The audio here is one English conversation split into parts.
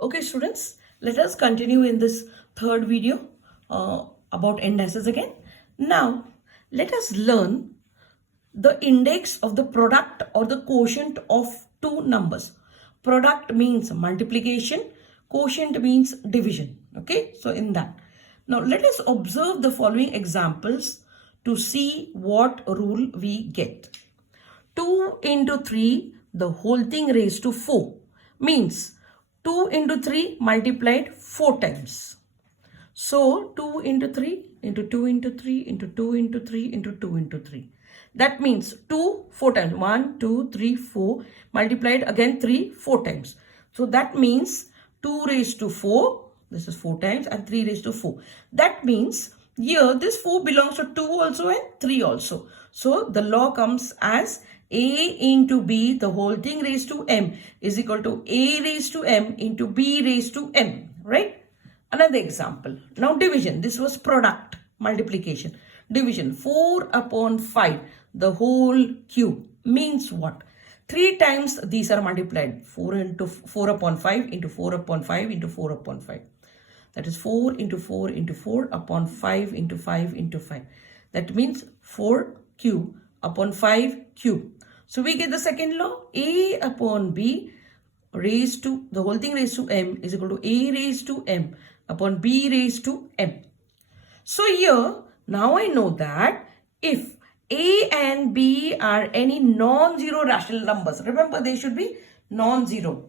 Okay, students, let us continue in this third video about indices again. Now, let us learn the index of the product or the quotient of two numbers. Product means multiplication, quotient means division. Okay, so in that. Now, let us observe the following examples to see what rule we get. 2 into 3, the whole thing raised to 4 means 2 into 3 multiplied 4 times. So 2 into 3 into 2 into 3 into 2 into 3 into 2 into 3. That means 2 4 times. 1, 2, 3, 4 multiplied again 3 4 times. So that means 2 raised to 4. This is 4 times and 3 raised to 4. That means here this 4 belongs to 2 also and 3 also. So the law comes as a into b, the whole thing raised to m is equal to a raised to m into b raised to m, right? Another example. Now division. This was product, multiplication. Division 4 upon 5, the whole cube means what? 3 times these are multiplied. 4 into 4 upon 5 into 4 upon 5 into 4 upon 5. That is 4 into 4 into 4 upon 5 into 5 into 5. That means 4 cube upon 5 cube. So we get the second law. A upon b raised to, the whole thing raised to m is equal to a raised to m upon b raised to m. So here, now I know that if a and b are any non-zero rational numbers, remember they should be non-zero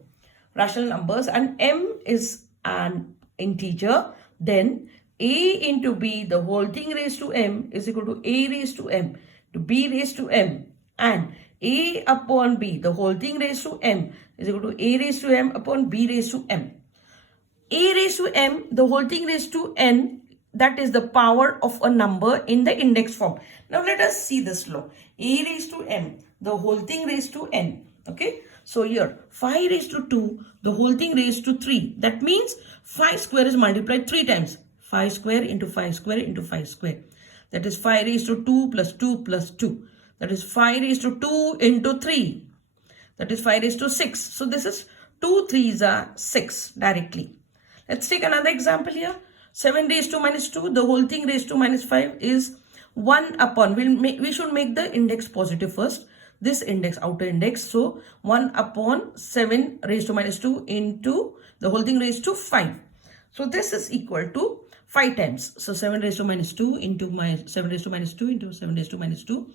rational numbers and m is an integer, then a into b, the whole thing raised to m is equal to a raised to m to b raised to m, and a upon b, the whole thing raised to m is equal to a raised to m upon b raised to m. A raised to m, the whole thing raised to n, that is the power of a number in the index form. Now let us see this law. A raised to m, the whole thing raised to n. Okay. So here 5 raised to 2, the whole thing raised to 3. That means 5 square is multiplied 3 times. 5 square into 5 square into 5 square. That is 5 raised to 2 plus 2 plus 2. That is 5 raised to 2 into 3. That is 5 raised to 6. So this is 2 3s are 6 directly. Let's take another example here. 7 raised to minus 2, the whole thing raised to minus 5 is 1 upon. We should make the index positive first. This index, outer index. So 1 upon 7 raised to minus 2 into the whole thing raised to 5. So this is equal to 5 times. So 7 raised to minus 2 into 7 raised to minus 2 into 7 raised to minus 2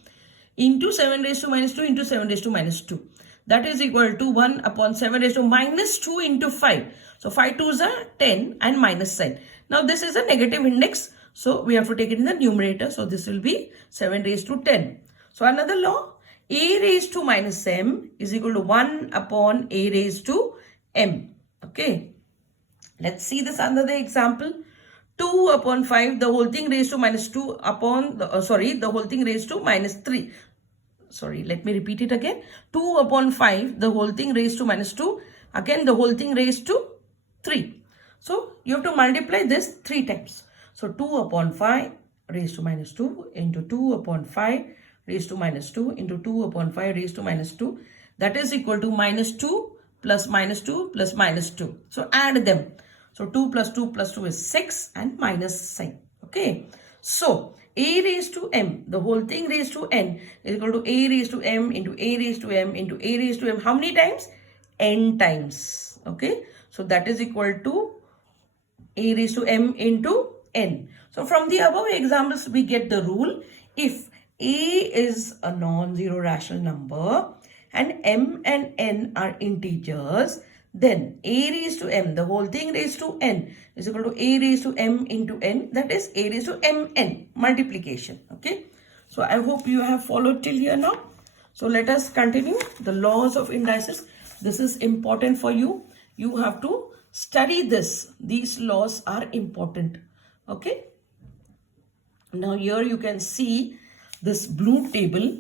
into 7 raised to minus 2 into 7 raised to minus 2. That is equal to 1 upon 7 raised to minus 2 into 5. So 5 2s are 10 and minus sign. Now this is a negative index. So we have to take it in the numerator. So this will be 7 raised to 10. So another law, a raised to minus m is equal to 1 upon a raised to m. Okay. Let's see this another example. 2 upon 5, the whole thing raised to minus 2 upon, the whole thing raised to minus 3. Sorry, let me repeat it again. 2 upon 5, the whole thing raised to minus 2. Again, the whole thing raised to 3. So, you have to multiply this 3 times. So, 2 upon 5 raised to minus 2 into 2 upon 5 raised to minus 2 into 2 upon 5 raised to minus 2. That is equal to minus 2 plus minus 2 plus minus 2. So, add them. So, 2 plus 2 plus 2 is 6 and minus sign. Okay. So, a raised to m, the whole thing raised to n is equal to a raised to m into a raised to m into a raised to m. How many times? N times. Okay. So, that is equal to a raised to m into n. So, from the above examples, we get the rule. If a is a non-zero rational number and m and n are integers, then a raised to m, the whole thing raised to n is equal to a raised to m into n. That is a raised to mn, multiplication. Okay. So, I hope you have followed till here now. So, let us continue the laws of indices. This is important for you. You have to study this. These laws are important. Okay. Now, here you can see this blue table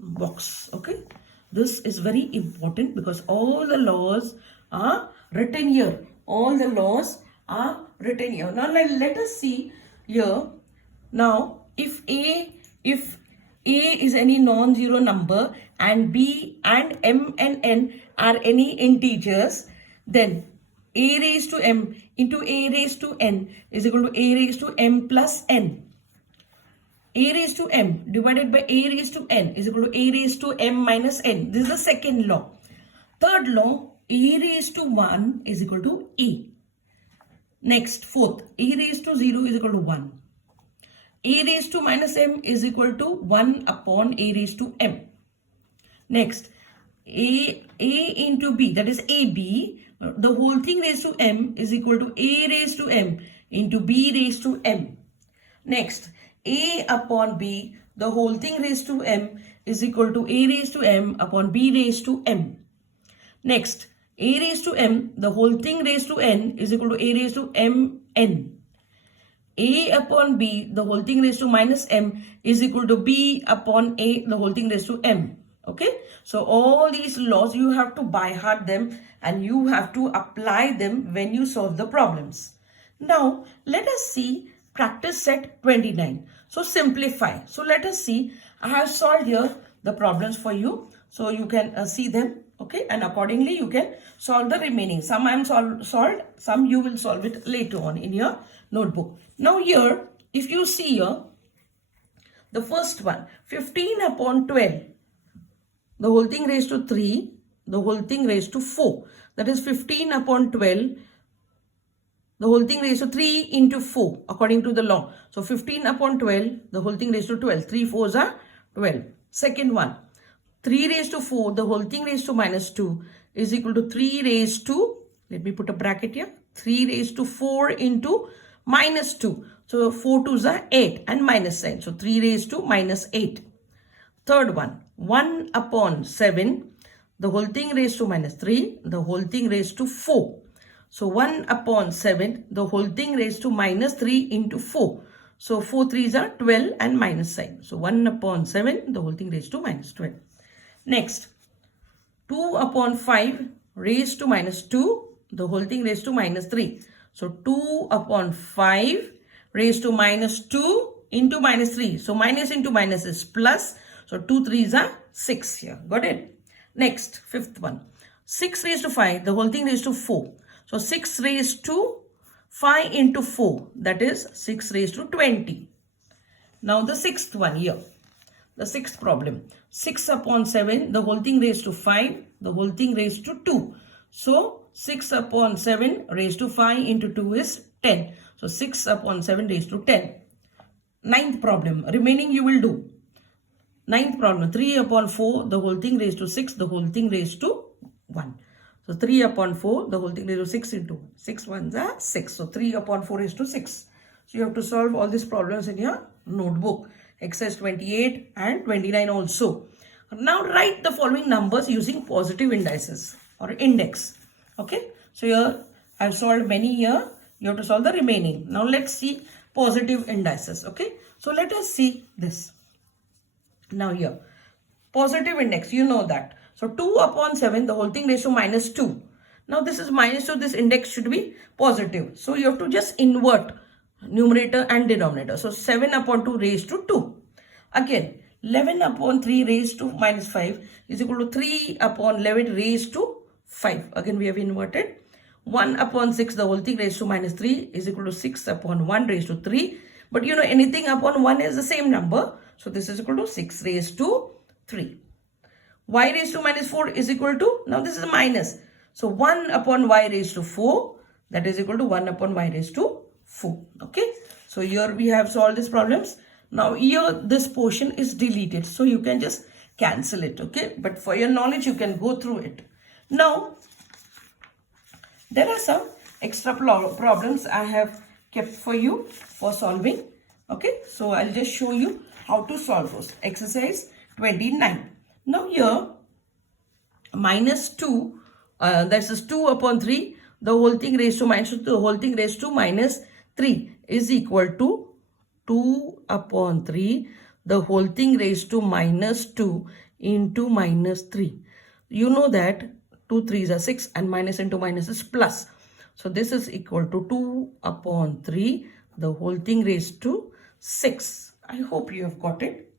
box. Okay. This is very important because all the laws are written here. All the laws are written here. Now let us see here. Now if A is any non-zero number and B and M and N are any integers, then a raised to m into a raised to n is equal to a raised to m plus n. A raised to m divided by a raised to n is equal to a raised to m minus n. This is the second law. Third law, a raised to 1 is equal to a. Next, fourth, a raised to 0 is equal to 1. A raised to minus m is equal to 1 upon a raised to m. Next, a into b, that is ab, the whole thing raised to m is equal to a raised to m into b raised to m. Next, a upon b, the whole thing raised to m is equal to a raised to m upon b raised to m. Next, a raised to m, the whole thing raised to n is equal to a raised to mn. A upon b, the whole thing raised to minus m is equal to b upon a, the whole thing raised to m. Okay, so all these laws you have to by heart them and you have to apply them when you solve the problems. Now, let us see practice set 29. So simplify. So let us see. I have solved here the problems for you. So you can see them. Okay, and accordingly you can solve the remaining. Some I am solved, some you will solve it later on in your notebook. Now here, if you see here, the first one, 15 upon 12, the whole thing raised to 3, the whole thing raised to 4. That is 15 upon 12, the whole thing raised to 3 into 4 according to the law. So 15 upon 12, the whole thing raised to 12. 3 4s are 12. Second one, 3 raised to 4, the whole thing raised to minus 2 is equal to 3 raised to, let me put a bracket here, 3 raised to 4 into minus 2. So 4 2s are 8 and minus sign. So 3 raised to minus 8. Third one, 1 upon 7, the whole thing raised to minus 3, the whole thing raised to 4. So 1 upon 7, the whole thing raised to minus 3 into 4. So 4 3s are 12 and minus sign. So 1 upon 7, the whole thing raised to minus 12. Next, 2 upon 5 raised to minus 2, the whole thing raised to minus 3. So 2 upon 5 raised to minus 2 into minus 3. So minus into minus is plus. So 2 3s are 6 here. Got it? Next, fifth one. 6 raised to 5, the whole thing raised to 4. So 6 raised to 5 into 4, that is 6 raised to 20. Now the sixth one here. The sixth problem, 6 upon 7, the whole thing raised to 5, the whole thing raised to 2. So 6 upon 7 raised to 5 into 2 is 10. So 6 upon 7 raised to 10. Ninth problem, remaining you will do. Ninth problem, 3 upon 4, the whole thing raised to 6, the whole thing raised to 1. So 3 upon 4, the whole thing raised to 6 into 6 ones are 6. So 3 upon 4 is to 6. So you have to solve all these problems in your notebook. Exercise 28 and 29 also. Now write the following numbers using positive indices or index. Okay. So here I have solved many here. You have to solve the remaining. Now let's see positive indices. Okay. So let us see this. Now here, positive index, you know that. So 2 upon 7, the whole thing raised to minus 2. Now this is minus 2, this index should be positive. So you have to just invert numerator and denominator. So 7 upon 2 raised to 2. Again, 11 upon 3 raised to minus 5 is equal to 3 upon 11 raised to 5. Again, we have inverted. 1 upon 6, the whole thing raised to minus 3 is equal to 6 upon 1 raised to 3. But you know, anything upon 1 is the same number. So this is equal to 6 raised to 3. Y raised to minus 4 is equal to, now this is a minus. So 1 upon y raised to 4, that is equal to 1 upon y raised to 4. Okay. So here we have solved these problems. Now here this portion is deleted. So you can just cancel it. Okay. But for your knowledge, you can go through it. Now, there are some extra problems I have kept for you for solving. Okay. So I'll just show you how to solve those. Exercise 29. Now here, minus 2, that is 2 upon 3, the whole thing raised to minus 2, the whole thing raised to minus 3 is equal to 2 upon 3, the whole thing raised to minus 2 into minus 3. You know that 2 3s are 6 and minus into minus is plus. So this is equal to 2 upon 3, the whole thing raised to 6. I hope you have got it.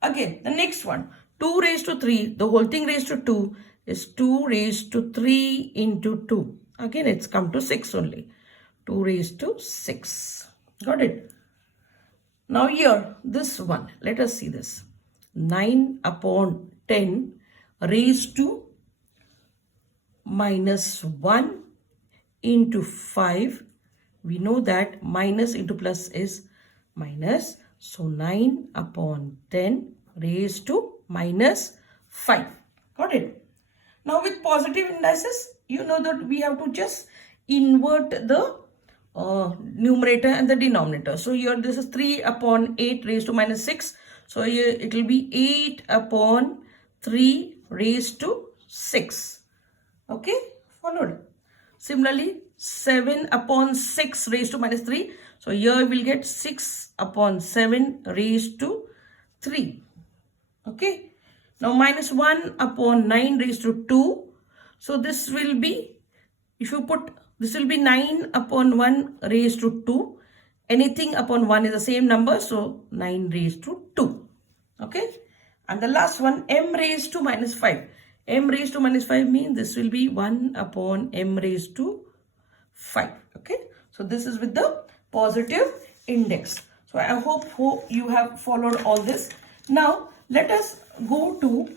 Again, the next one, 2 raised to 3, the whole thing raised to 2 is 2 raised to 3 into 2. Again, it's come to 6 only. 2 raised to 6. Got it? Now here, this one, let us see this. 9 upon 10 raised to minus 1 into 5. We know that minus into plus is minus. So 9 upon 10 raised to minus 5. Got it? Now with positive indices, you know that we have to just invert the numerator and the denominator. So here this is 3 upon 8 raised to minus 6. So here it will be 8 upon 3 raised to 6. Okay, followed. Similarly, 7 upon 6 raised to minus 3. So here we will get 6 upon 7 raised to 3. Okay. Now minus 1 upon 9 raised to 2. So this will be, if you put, this will be 9 upon 1 raised to 2. Anything upon 1 is the same number. So 9 raised to 2. Okay. And the last one, m raised to minus 5. M raised to minus 5 means this will be 1 upon m raised to 5. Okay. So this is with the positive index. So I hope you have followed all this. Now let us go to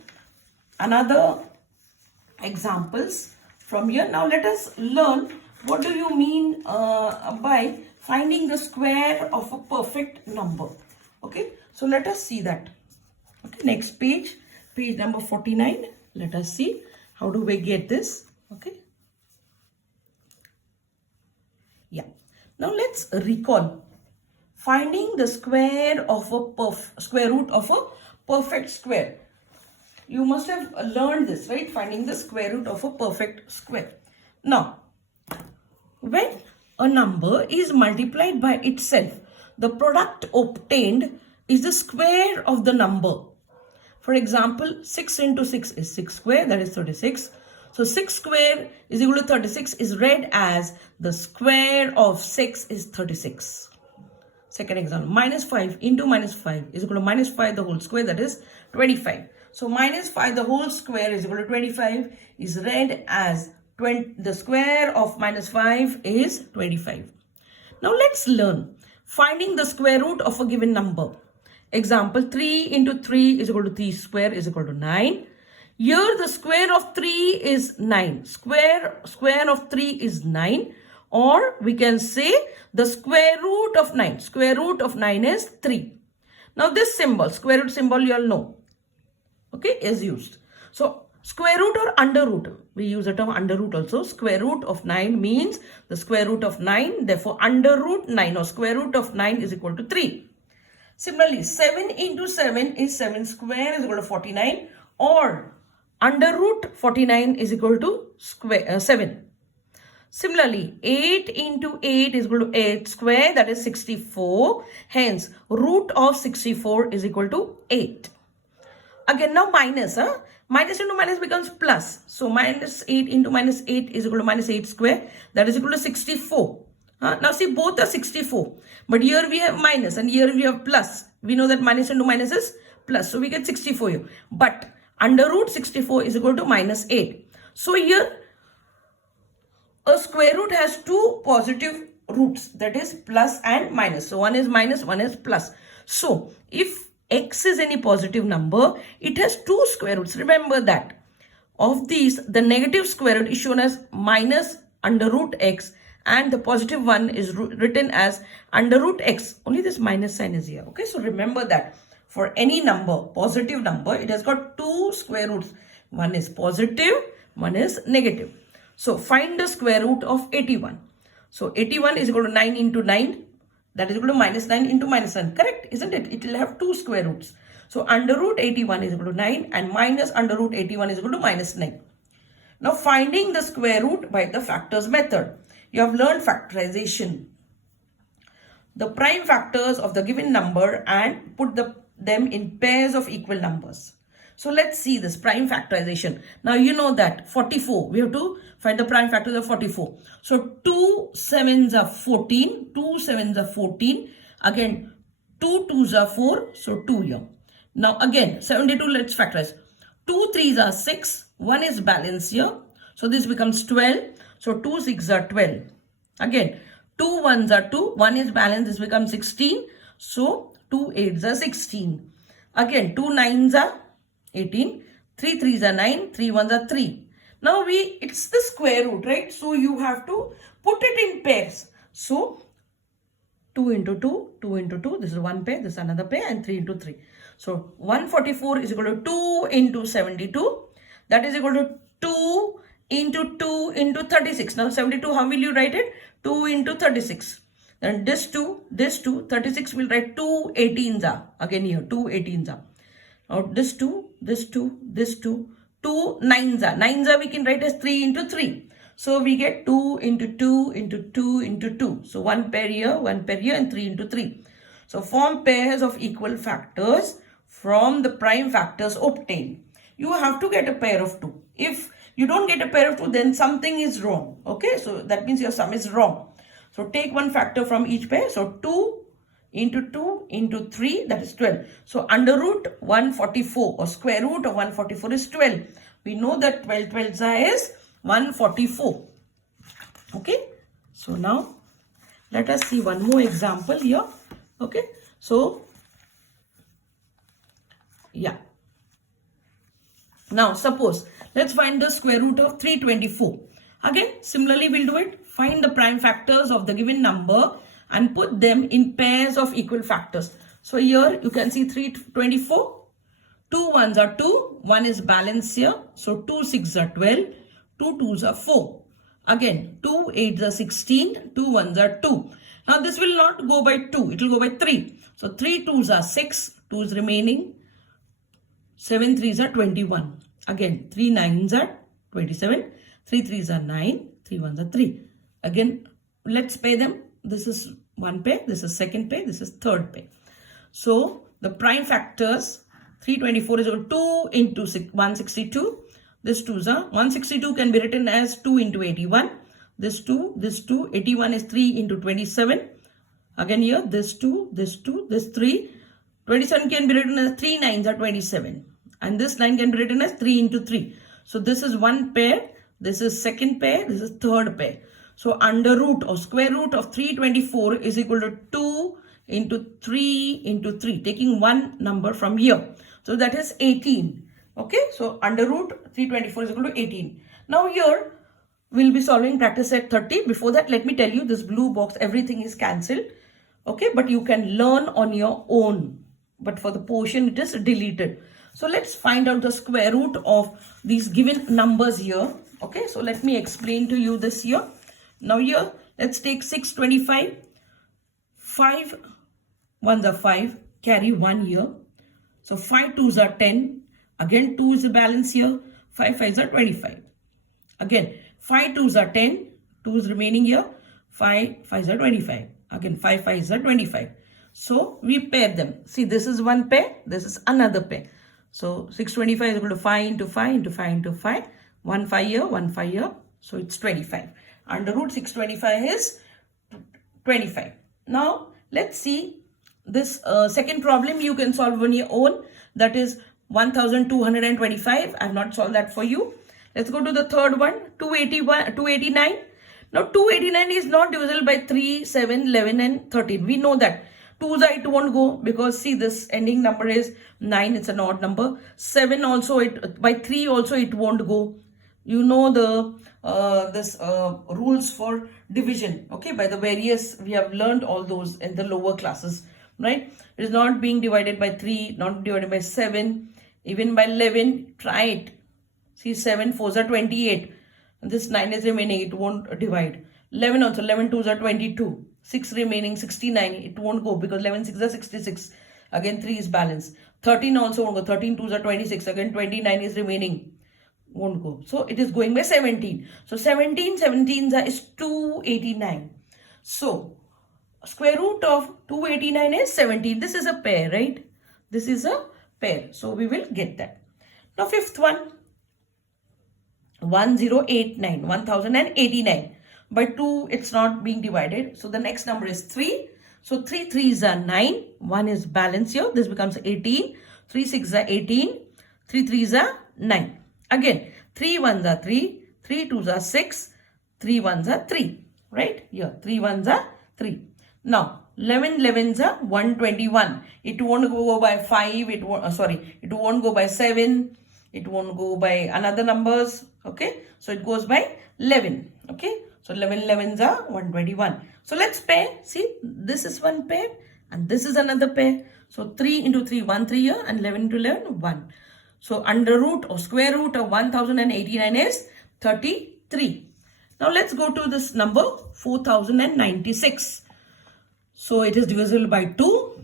another examples from here. Now let us learn what do you mean by finding the square of a perfect number. Okay, so let us see that. Okay, next page, page number 49. Let us see how do we get this. Okay, yeah. Now let's recall finding the square of a square root of a perfect square. You must have learned this, right? Finding the square root of a perfect square. Now, when a number is multiplied by itself, the product obtained is the square of the number. For example, 6 into 6 is 6 square, that is 36. So 6 square is equal to 36 is read as the square of 6 is 36. Second example, minus 5 into minus 5 is equal to minus 5 the whole square, that is 25. So minus 5 the whole square is equal to 25 is read as the square of minus 5 is 25. Now let's learn finding the square root of a given number. Example, 3 into 3 is equal to 3 square is equal to 9. Here the square of 3 is 9. Square of 3 is 9. Or we can say the square root of 9. Square root of 9 is 3. Now this symbol, square root symbol, you all know. Okay, is used. So square root or under root. We use the term under root also. Square root of 9 means the square root of 9. Therefore, under root 9 or square root of 9 is equal to 3. Similarly, 7 into 7 is 7 square is equal to 49. Or under root 49 is equal to 7. Similarly, 8 into 8 is equal to 8 square, that is 64. Hence, root of 64 is equal to 8. Again, now minus. Minus into minus becomes plus. So, minus 8 into minus 8 is equal to minus 8 square, that is equal to 64. Now, see, both are 64. But here we have minus and here we have plus. We know that minus into minus is plus. So, we get 64 here. But under root 64 is equal to minus 8. So, here a square root has two positive roots, that is plus and minus. So one is minus, one is plus. So if x is any positive number, it has two square roots. Remember that. Of these, the negative square root is shown as minus under root x and the positive one is written as under root x. Only this minus sign is here. Okay, so remember that. For any number, positive number, it has got two square roots. One is positive, one is negative. So find the square root of 81. So 81 is equal to 9 into 9. That is equal to minus 9 into minus 9. Correct, isn't it? It will have two square roots. So under root 81 is equal to 9 and minus under root 81 is equal to minus 9. Now finding the square root by the factors method. You have learned factorization. The prime factors of the given number and put them in pairs of equal numbers. So let's see this prime factorization. Now you know that 44. We have to find the prime factors of 44. So 2 7s are 14. 2 7s are 14. Again 2 2s are 4. So 2 here. Now again 72, let's factorize. 2 3s are 6. 1 is balance here. So this becomes 12. So 2 6 are 12. Again, 2 1s are 2. 1 is balanced. This becomes 16. So 2 8s are 16. Again, 2 9s are 18. 3 3s are 9. 3 1s are 3. Now it's the square root, right? So you have to put it in pairs. So 2 into 2, 2 into 2, this is one pair, this is another pair, and 3 into 3. So 144 is equal to 2 into 72. That is equal to 2 into 2 into 36. Now 72, how will you write it? 2 into 36. Then this 2, 36 will write 2 18s are. Again here, 2 18s are. Now this 2, this 2, this 2, 2 9s are. 9s are we can write as 3 into 3. So we get 2 into 2 into 2 into 2. So one pair here, and 3 into 3. So form pairs of equal factors from the prime factors obtained. You have to get a pair of 2. If you don't get a pair of 2, then something is wrong. Okay, so that means your sum is wrong. So take one factor from each pair. So 2 into 2 into 3, that is 12. So under root 144 or square root of 144 is 12. We know that 12 12s is 144. Okay, so now let us see one more example here. Okay, so yeah, now suppose let's find the square root of 324. Again, similarly we'll do it. Find the prime factors of the given number and put them in pairs of equal factors. So here you can see 324. 2 1s are 2, 1 is balanced here. So 2 6s are 12, 2 2s are 4. Again, 2 8s are 16, 2 1s are 2. Now this will not go by 2, it will go by 3. So 3 2s are 6, 2 is remaining, 7 3s are 21. Again, 3 9s are 27, 3 3s are 9, 3 1s are 3. Again, let's pair them. This is one pair, this is second pair, this is third pair. So the prime factors 324 is equal to 2 into 162. This 2s are 162 can be written as 2 into 81. This 2, 81 is 3 into 27. Again here, this 2, this 3. 27 can be written as 3 9s are 27. And this 9 can be written as 3 into 3. So this is one pair, this is second pair, this is third pair. So under root or square root of 324 is equal to 2 into 3 into 3, taking one number from here. So that is 18. Okay, so under root 324 is equal to 18. Now here we'll be solving practice set 30. Before that, let me tell you, this blue box, everything is cancelled. Okay, but you can learn on your own. But for the portion, it is deleted. So let's find out the square root of these given numbers here. Okay, so let me explain to you this here. Now here, let's take 625. 5 1s are 5, carry 1 here. So 5 2s are 10. Again 2 is a balance here. 5 5s are 25. Again 5 2s are 10. 2 is remaining here. 5 5s are 25. Again 5 5s are 25. So we pair them. See, this is one pair. This is another pair. So 625 is equal to 5 into 5 into 5 into 5. 1 5 here, 1 5 here. So it's 25. Under root 625 is 25. Now let's see this second problem you can solve on your own. That is 1225. I have not solved that for you. Let's go to the third one. 289. Now 289 is not divisible by 3, 7, 11 and 13. We know that. 2's it won't go because see, this ending number is 9. It's an odd number. 7 also, by 3 also it won't go. You know the rules for division. Okay, by the various, we have learned all those in the lower classes, right? It is not being divided by 3, not divided by 7, even by 11. Try it. See, 7 4s are 28. And this 9 is remaining, it won't divide. 11 also, 11 2s are 22. 6 remaining, 69. It won't go because 11 6 are 66. Again 3 is balanced. 13 also won't go. 13 2s are 26. Again 29 is remaining. Won't go. So it is going by 17. So 17 17s is 289. So square root of 289 is 17. This is a pair, right? This is a pair. So we will get that. Now fifth one. 1089. By 2 it's not being divided. So the next number is 3. So 3 3s are 9. 1 is balance here. This becomes 18. 3 6 are 18. 3 3s are 9. Again 3 1s are 3. 3 2s are 6. 3 ones are 3. Right? Here, 3 ones are 3. Now, 11 11s are 121. It won't go by 5. It won't go by 7. It won't go by another numbers. Okay? So, it goes by 11. Okay? So, 11 11s are 121. So, let's pair. See, this is one pair and this is another pair. So, 3 into 3, 1 3 here, and 11 into 11, 1. So, under root or square root of 1089 is 33. Now, let's go to this number 4096. So, it is divisible by 2.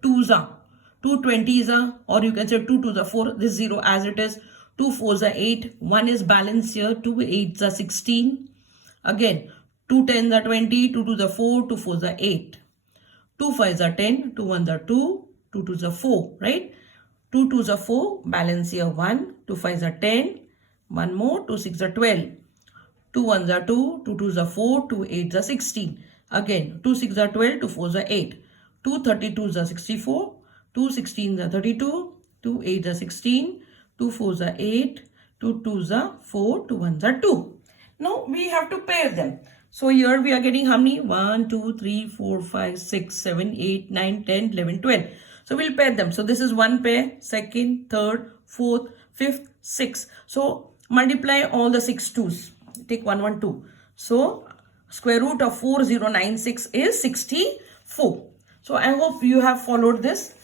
2s are 2 20s are, or you can say 2 2s are 4. This 0 as it is. 2 4s are 8. 1 is balanced here. 2 8s are 16. Again, 2 10s are 20. 2 2s are 4. 2 4s are 8. 2 5s are 10. 2 1s are 2. 2 2s are 4. Right? 2 2s are 4. Balance here 1. 2 5s are 10. 1 more. 2 6 are 12. 2 1s are 2, 2 2s are 4, 2 8s are 16. Again, 2 6s are 12, 2 4s are 8. 2 32s are 64, 2 16s are 32, 2 8s are 16, 2 4s are 8, 2 2s are 4, 2 1s are 2. Now, we have to pair them. So, here we are getting how many? 1, 2, 3, 4, 5, 6, 7, 8, 9, 10, 11, 12. So, we'll pair them. So, this is one pair, second, third, fourth, fifth, sixth. So, multiply all the 6 2's. Take 1 1 2. So, square root of 4096 is 64. So, I hope you have followed this.